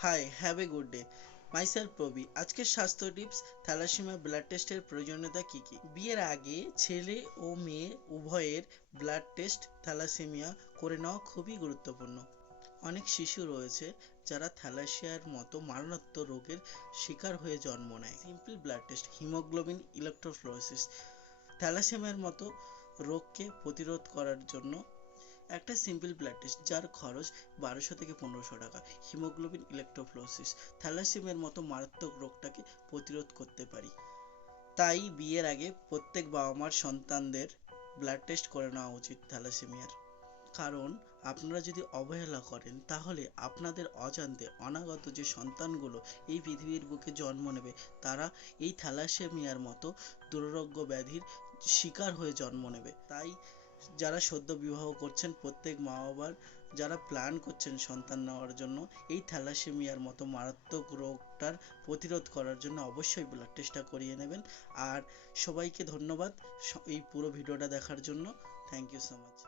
High, have a good day. Myself Probi. আজকের স্বাস্থ্য tips: thalassaemia blood টেস্টের প্রয়োজনীয়তা কী কী? বিয়ের আগে ছেলে ও মেয়ে উভয়ের ব্লাড টেস্ট থ্যালাসেমিয়া করে নেওয়া খুবই গুরুত্বপূর্ণ। অনেক শিশু রয়েছে যারা থ্যালাসেমিয়ার মতো মারাত্মক রোগের শিকার হয়ে জন্ম নেয়। Simple blood test: haemoglobin electrophoresis. থ্যালাসেমিয়ার মতো রোগকে প্রতিরোধ করার জন্য একটা সিম্পল ব্লাড টেস্ট যার খরচ 1200 থেকে 1500 টাকা। হিমোগ্লোবিন ইলেকট্রোফোরেসিস থ্যালাসেমিয়ার মতো মারাত্মক রোগটাকে প্রতিরোধ করতে পারি। তাই বিয়ের আগে প্রত্যেক বাবা মার সন্তানদের ব্লাড টেস্ট করে নেওয়া উচিত থ্যালাসেমিয়ার। কারণ আপনারা যদি অবহেলা করেন তাহলে আপনাদের অজান্তে অনাগত যে সন্তানগুলো এই পৃথিবীর বুকে জন্ম নেবে তারা এই থ্যালাসেমিয়ার মতো দুরারোগ্য ব্যাধির শিকার হয়ে জন্ম নেবে। তাই যারা সদ্য বিবাহ করছেন প্রত্যেক মা বাবার যারা প্ল্যান করছেন সন্তান নেওয়ার জন্য এই থ্যালাসেমিয়ার মতো মারাত্মক রোগটার প্রতিরোধ করার জন্য অবশ্যই ব্লাড টেস্টটা করিয়ে নেবেন। আর সবাইকে ধন্যবাদ এই পুরো ভিডিওটা দেখার জন্য। Thank you so much.